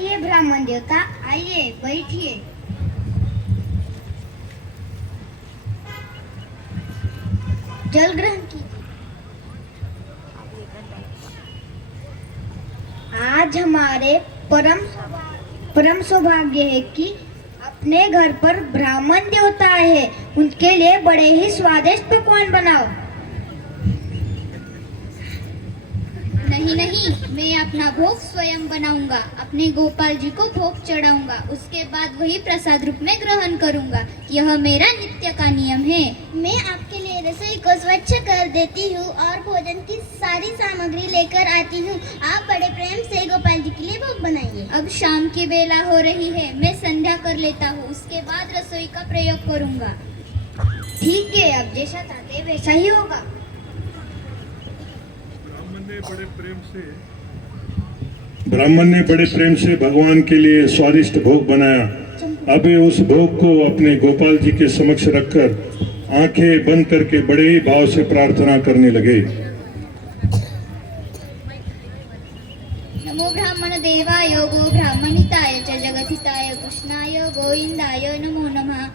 आइए ब्राह्मण देवता, आइए बैठिए। जल ग्रहण कीजिए। आज हमारे परम सौभाग्य है कि अपने घर पर ब्राह्मण देवता है, उनके लिए बड़े ही स्वादिष्ट पकवान बनाओ। नहीं नहीं, मैं अपना भोग स्वयं बनाऊंगा, अपने गोपाल जी को भोग चढ़ाऊंगा, उसके बाद वही प्रसाद रूप में ग्रहण करूंगा। यह मेरा नित्य का नियम है। मैं आपके लिए रसोई को स्वच्छ कर देती हूँ और भोजन की सारी सामग्री लेकर आती हूँ। आप बड़े प्रेम से गोपाल जी के लिए भोग बनाइए। अब शाम की बेला हो रही है, मैं संध्या कर लेता हूँ, उसके बाद रसोई का प्रयोग करूंगा। ठीक है, अब जैसा चाहते वैसा ही होगा। ब्राह्मण ने बड़े प्रेम से भगवान के लिए स्वादिष्ट भोग बनाया। अब वे उस भोग को अपने गोपाल जी के समक्ष रखकर आंखें बंद करके बड़े ही भाव से प्रार्थना करने लगे। नमो ब्राह्मण देवाय गो ब्राह्मणिताय च जगद्हिताय कृष्णाय गोविंदाय नमो नमः।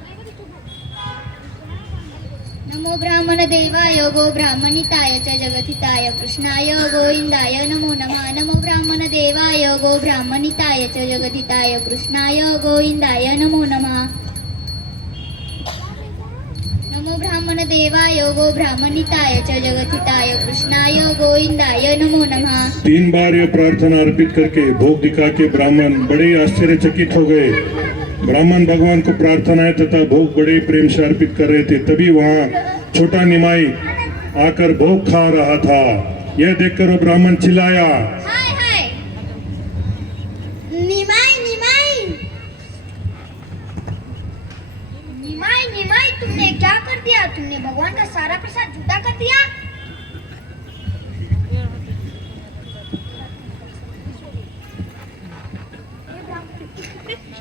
नमो ब्राह्मण देवाय गो ब्राह्मणिताय च जगद्हिताय कृष्णाय गोविंदाय नमो नमः। नमो ब्राह्मण देवाय गो ब्राह्मणिताय च जगद्हिताय कृष्णाय गोविंदाय नमो नमः। नमो ब्राह्मण देवाय गो ब्राह्मणिताय च जगद्हिताय कृष्णाय गोविंदाय नमो नमः। 3 बार यह प्रार्थना अर्पित करके भोग दिखा के ब्राह्मण बड़े आश्चर्यचकित हो गए। ब्राह्मण भगवान को प्रार्थनाएं तथा भोग बड़े प्रेम से अर्पित कर रहे थे। तभी वहाँ छोटा निमाई आकर भोग खा रहा था। यह देखकर वो ब्राह्मण चिल्लाया, हाय हाय, निमाई निमाई निमाई निमाई, तुमने क्या कर दिया? तुमने भगवान का सारा प्रसाद जूठा कर दिया।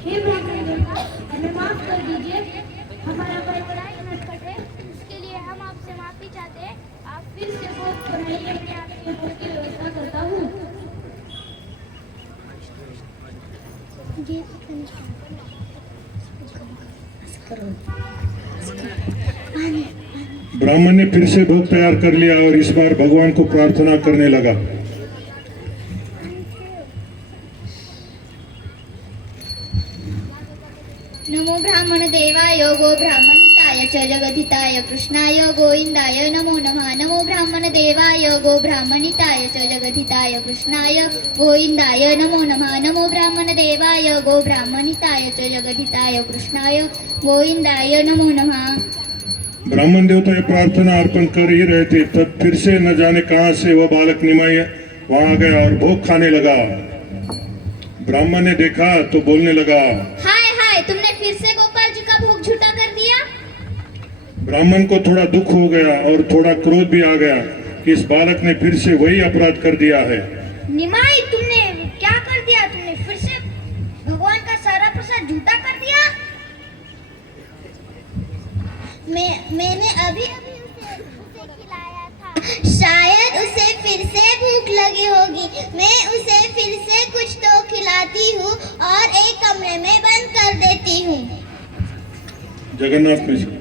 हे ब्राह्मण देवता, हमें माफ कर दीजिए। हमारा बड़बड़ाई नटखट है, इसके लिए हम आपसे माफी चाहते हैं। आप फिर से भोग बनाइए, मैं आपके भोग की व्यवस्था करता हूँ। ब्राह्मण ने फिर से भोग तैयार कर लिया और इस बार भगवान को प्रार्थना करने लगा। नमो ब्राह्मण देवाय गो ब्राह्मणिताय च जगद्हिताय कृष्णाय गोविंदाय नमो नमः। नमो ब्राह्मण देवाय गो ब्राह्मणिताय च जगद्हिताय कृष्णाय गोविंदाय नमो नमः। नमो ब्राह्मण देवाय गो ब्राह्मणिताय च जगद्हिताय कृष्णाय गोविंदाय नमो नमः। ब्राह्मण देवता प्रार्थना अर्पण कर ही रहे थे, तब फिर से न जाने कहां से वह बालक निमाई वहां आ गया और भोग खाने लगा। ब्राह्मण ने देखा तो बोलने लगा, हाय हाय, तुमने फिर से गोपाल जी का भोग झूठा कर दिया। ब्राह्मण को थोड़ा दुख हो गया और थोड़ा क्रोध भी आ गया कि इस बालक ने फिर से वही अपराध कर दिया है। निमाई, तुमने क्या कर दिया? तुमने फिर से भगवान का सारा प्रसाद जूठा कर दिया। मैंने अभी उसे खिलाया था। शायद उसे फिर से भूख लगी होगी। मैं उसे फिर से कुछ तो खिलाती हूँ और एक कमरे में बंद कर देती हूँ। जगन्नाथ मिश्र,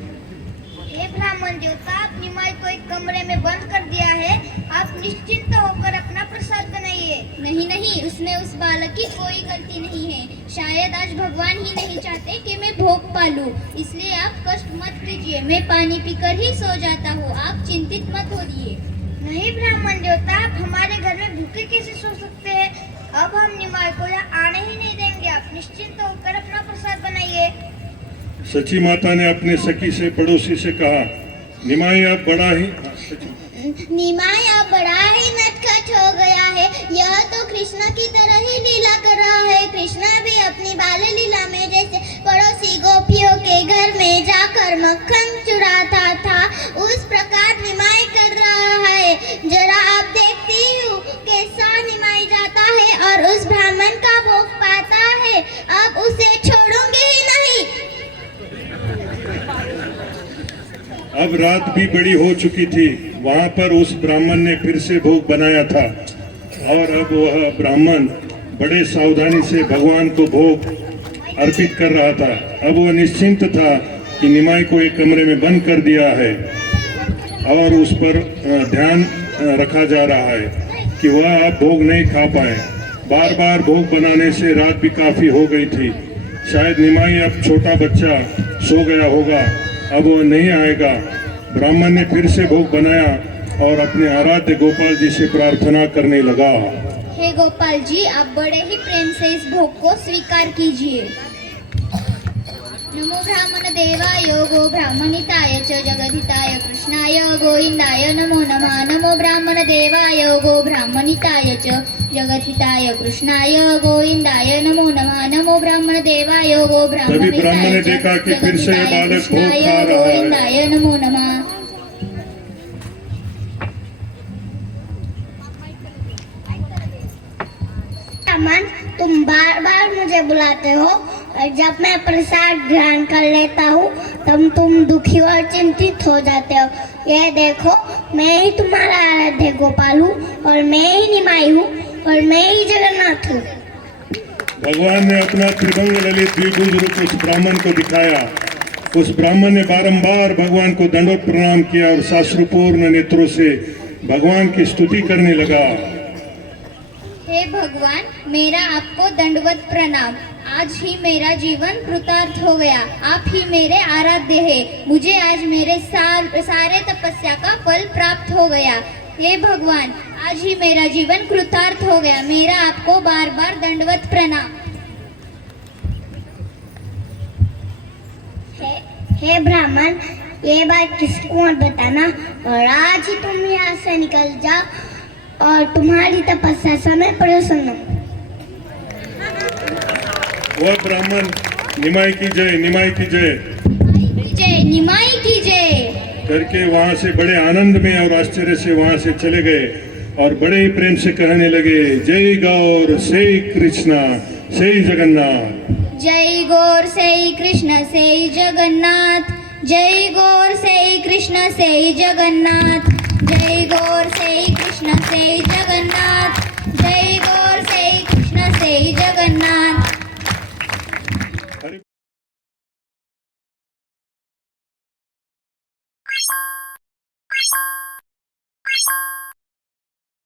हे ब्राह्मण देवता, आप निमाई को एक कमरे में बंद कर दिया है। आप निश्चिंत होकर अपना प्रसाद बनाइए। नहीं नहीं, उसमें उस बालक की कोई गलती नहीं है। शायद आज भगवान ही नहीं चाहते कि मैं भोग पालूं, इसलिए आप कष्ट मत कीजिए। मैं पानी पीकर ही सो जाता हूँ, आप चिंतित मत होइए। नहीं ब्राह्मण देवता, आप हमारे घर में भूखे कैसे सो सकते हैं? अब हम निमाई को यहाँ आने ही नहीं देंगे। आप निश्चिंत होकर अपना प्रसाद बनाइए। सची माता ने अपने सखी से पड़ोसी से कहा, निमाई अब बड़ा ही निमाई अब बड़ा ही नटखट हो गया है। यह तो कृष्ण की तरह ही लीला कर रहा है। कृष्ण भी अपनी बाल लीला में जैसे पड़ोसी गोपियों के घर में जाकर मक्खन चुराता था, उस प्रकार निमाई कर रहा है। जरा आप देखती हूँ कैसा निमाई जाता है और उस ब्राह्मण का भोग पाता है। अब उसे छोड़ूंगी ही नहीं। अब रात भी बड़ी हो चुकी थी। वहां पर उस ब्राह्मण ने फिर से भोग बनाया था और अब वह ब्राह्मण बड़े सावधानी से भगवान को भोग अर्पित कर रहा था। अब वह निश्चिंत था कि निमाई को एक कमरे में बंद कर दिया है और उस पर ध्यान रखा जा रहा है कि वह अब भोग नहीं खा पाए। बार बार भोग बनाने से रात भी काफी हो गई थी। शायद निमाई अब छोटा बच्चा सो गया होगा, अब वह नहीं आएगा। ब्राह्मण ने फिर से भोग बनाया और अपने आराध्य गोपाल जी से प्रार्थना करने लगा। हे गोपाल जी, आप बड़े ही प्रेम से इस भोग को स्वीकार कीजिए। नमो ब्राह्मण देवाय गो ब्राह्मणिताय च जगद्धिताय कृष्णाय गोविंदाय नमो नमः। नमो ब्राह्मण देवाय गो ब्राह्मणिताय च जगद्धिताय कृष्णाय गोविंदाय नमो नमः। नमो ब्राह्मण देवाय गो तभी ब्राह्मण ने देखा कि फिर से ये बालक भोग खा रहा है। गोविंदाय नमो नमः। ब्राह्मण, तुम बार बार मुझे बुलाते हो और जब मैं प्रसाद ग्रहण कर लेता हूँ तब तुम दुखी और चिंतित हो जाते हो। ये देखो, मैं ही तुम्हारा आराध्य गोपाल हूँ और मैं ही निमाई हूँ और मैं ही जगन्नाथ हूँ। भगवान ने अपना त्रिभंग ललित द्विभुज रूप उस ब्राह्मण को दिखाया। उस ब्राह्मण ने बारंबार भगवान को दंडवत प्रणाम किया और साश्रुपूर्ण नेत्रों से भगवान की स्तुति करने लगा। हे भगवान, मेरा आपको दंडवत प्रणाम। आज ही मेरा जीवन कृतार्थ हो गया। आप ही मेरे आराध्य हैं। मुझे आज मेरे सारे तपस्या का फल प्राप्त हो गया। हे भगवान, आज ही मेरा जीवन कृतार्थ हो गया। मेरा आपको बार बार दंडवत प्रणाम। हे ब्राह्मण, ये बात किसको मत बताना और आज ही तुम यहाँ से निकल जाओ और तुम्हारी तपस्या से मैं प्रसन्न हूँ। वह ब्राह्मण निमाई की जय, निमाई की जय जय, निमाई की जय करके वहां से बड़े आनंद में और आश्चर्य से वहां से चले गए और बड़े ही प्रेम से कहने लगे, जय गौर से कृष्णा से जगन्नाथ। जय गौर से कृष्ण से जगन्नाथ। जय गौर से कृष्ण से जगन्नाथ। जय गौर से कृष्ण से जगन्नाथ।